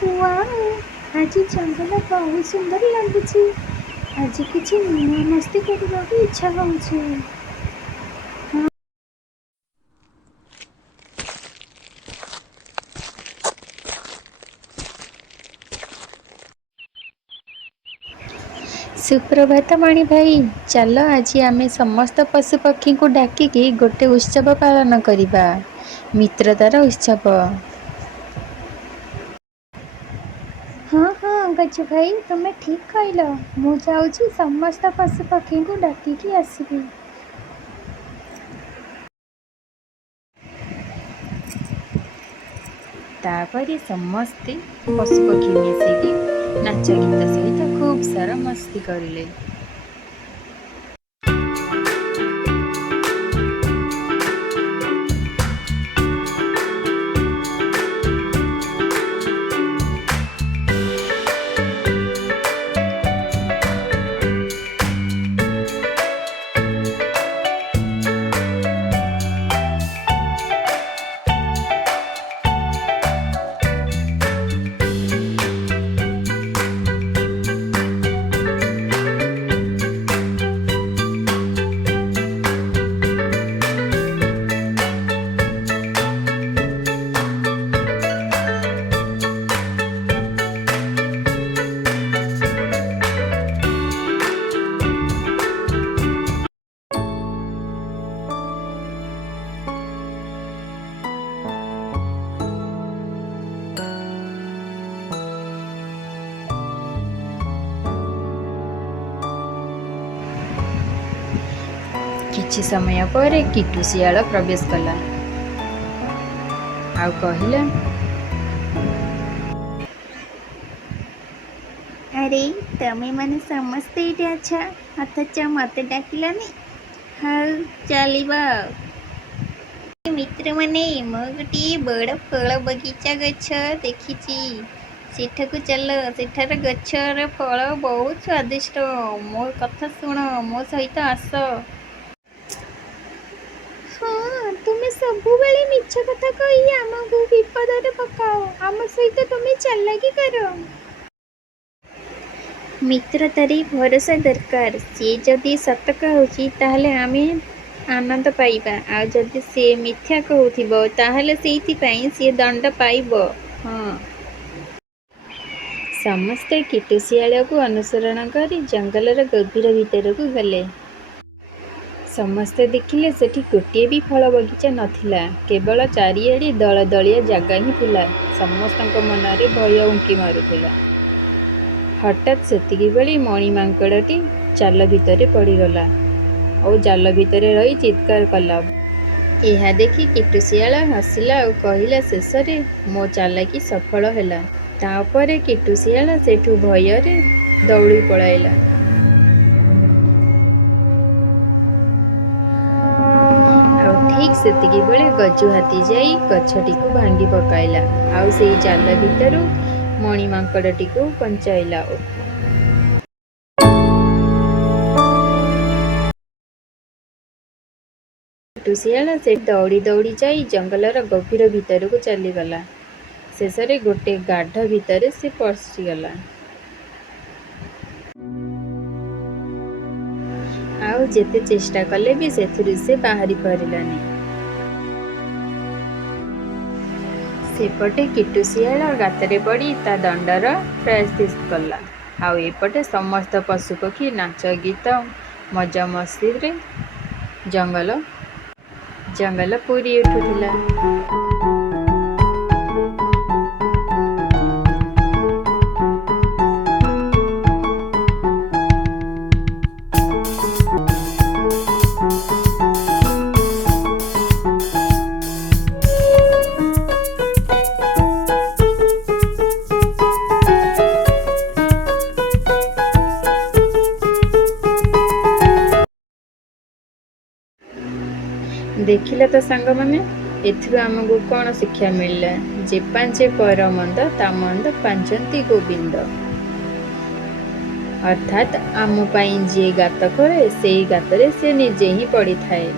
Wow! ଆଜି ଜଙ୍ଗଲ ବହୁତ ସୁନ୍ଦର ଲାଗୁଛି। ଆଜି କିଛି ନୂଆ ମସ୍ତି କରିବାକୁ ଇଚ୍ଛା ହଉଛି। ସୁପ୍ରଭାତ ମଣି ଭାଇ, ଚାଲ ଆଜି ଆମେ ସମସ୍ତ ପଶୁପକ୍ଷୀଙ୍କୁ ଡାକିକି ଗୋଟେ ଉତ୍ସବ ପାଳନ କରିବା, ମିତ୍ରତାର ଉତ୍ସବ। ହଁ ହଁ ଗଜୁ ଭାଇ, ତୁମେ ଠିକ୍ କହିଲ। ମୁଁ ଯାଉଛି ସମସ୍ତ ପଶୁପକ୍ଷୀଙ୍କୁ ଡାକିକି ଆସିବି। ତାପରେ ସମସ୍ତେ ପଶୁପକ୍ଷୀ ମିଶିକି ନାଚ ଗୀତ ସହିତ ଖୁବ୍ ସାରା ମସ୍ତି କରିଲେ। କିଛି ସମୟ ପରେ କିଟୁ ଶିଆଳ ପ୍ରବେଶ କଲା ଆଉ କହିଲା, ଆରେ ତମେ ମାନେ ସମସ୍ତେ ଏଇଠି ଅଛ, ଅଥଚ ମୋତେ ଡାକିଲନି। ହଉ ଚାଲିବା। ମିତ୍ରମାନେ, ମୁଁ ଗୋଟିଏ ବଡ଼ ଫଳ ବଗିଚା ଗଛ ଦେଖିଛି। ସେଠାକୁ ଚାଲ। ସେଠାର ଗଛର ଫଳ ବହୁତ ସ୍ୱାଦିଷ୍ଟ। ମୋ କଥା ଶୁଣ, ମୋ ସହିତ ଆସ। ହଁ, ତୁମେ ସବୁବେଳେ ମିଛ କଥା କହି ଆମକୁ ବିପଦରେ ପକାଅ। ଆମ ସହିତ ତୁମେ ଚାଲାକି କର। ମିତ୍ରତାରେ ଭରସା ଦରକାର। ସେ ଯଦି ସତ କହୁଛି ତାହେଲେ ଆମେ ଆନନ୍ଦ ପାଇବା, ଆଉ ଯଦି ସେ ମିଥ୍ୟା କହୁଥିବ ତାହେଲେ ସେଇଥିପାଇଁ ସେ ଦଣ୍ଡ ପାଇବ। ହଁ। ସମସ୍ତେ କିଟୁ ଶିଆଳକୁ ଅନୁସରଣ କରି ଜଙ୍ଗଲର ଗଭୀର ଭିତରକୁ ଗଲେ। ସମସ୍ତେ ଦେଖିଲେ ସେଠି ଗୋଟିଏ ବି ଫଳ ବଗିଚା ନଥିଲା। କେବଳ ଚାରିଆଡ଼େ ଦଳଦଳିଆ ଜାଗା ହିଁ ଥିଲା। ସମସ୍ତଙ୍କ ମନରେ ଭୟ ଉଙ୍କି ମାରୁଥିଲା। ହଠାତ୍ ସେତିକିବେଳେ ମଣି ମାଙ୍କଡ଼ଟି ଜାଲ ଭିତରେ ପଡ଼ିଗଲା ଆଉ ଜାଲ ଭିତରେ ରହି ଚିତ୍କାର କଲା। ଏହା ଦେଖି କିଟୁ ଶିଆଳ ହସିଲା ଆଉ କହିଲା, ଶେଷରେ ମୋ ଚାଲାକି ସଫଳ ହେଲା। ତାପରେ କିଟୁ ଶିଆଳ ସେଠୁ ଭୟରେ ଦୌଡ଼ି ପଳାଇଲା। ଆଉ ଠିକ୍ ସେତିକିବେଳେ ଗଜୁ ହାତୀ ଯାଇ ଗଛଟିକୁ ଭାଙ୍ଗି ପକାଇଲା ଆଉ ସେଇ ଜାଲ ଭିତରୁ ମଣି ମାଙ୍କଡ଼ଟିକୁ ବଞ୍ଚାଇଲା। କିଟୁ ଶିଆଳ ସେଠି ଦୌଡ଼ି ଦୌଡ଼ି ଯାଇ ଜଙ୍ଗଲର ଗଭୀର ଭିତରକୁ ଚାଲିଗଲା। ଶେଷରେ ଗୋଟେ ଗାଢ଼ ଭିତରେ ସେ ପଶିଗଲା। ଆଉ ଯେତେ ଚେଷ୍ଟା କଲେ ବି ସେଥିରୁ ସେ ବାହାରି ପାରିଲାନି। ସେପଟେ କିଟୁ ଶିଆଳ ଗାତରେ ପଡ଼ି ତା ଦଣ୍ଡର ପ୍ରାୟଶ୍ଚିତ୍ତ କଲା, ଆଉ ଏପଟେ ସମସ୍ତ ପଶୁପକ୍ଷୀ ନାଚ ଗୀତ ମଜାମସ୍ତିରେ ଜଙ୍ଗଲ ପୂରି ଉଠୁଥିଲା। ଦେଖିଲ ତ ସାଙ୍ଗମାନେ, ଏଥିରୁ ଆମକୁ କ'ଣ ଶିକ୍ଷା ମିଳିଲା? ଯେ ପାଞ୍ଚେ ପର ମନ୍ଦ ତା ମନ୍ଦ ପାଞ୍ଚନ୍ତି ଗୋବିନ୍ଦ। ଅର୍ଥାତ୍ ଆମ ପାଇଁ ଯିଏ ଗାତ ଖୋଳେ ସେଇ ଗାତରେ ସେ ନିଜେ ହିଁ ପଡ଼ିଥାଏ।